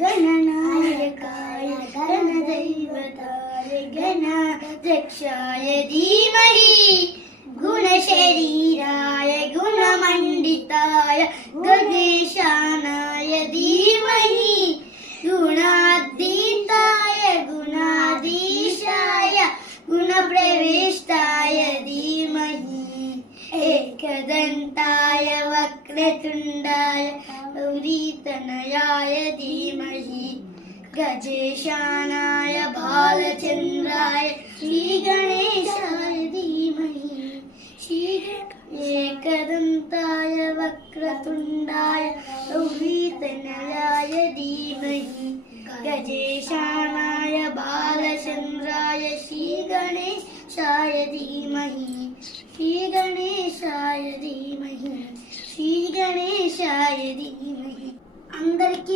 गणनायकाय गणदैवताय गणाध्यक्षाय धीमहि गुणशरीराय गुणमण्डिताय गणेशानाय धीमहि गुणातीताय गुणाधीशाय गुणप्रविष्टाय धीमहि एकदन्ताय वक्रतुण्डाय गौरीतनयाय धीमहि गजेशानाय भालचन्द्राय श्रीगणेशाय धीमहि एकदन्ताय वक्रतुण्डाय गौरीतनयाय धीमहि गजेशानाय भालचन्द्राय श्रीगणेशाय धीमहि श्रीगणेशाय धीमहि శ్రీ గణేశాయ ధీమహి. అందరికీ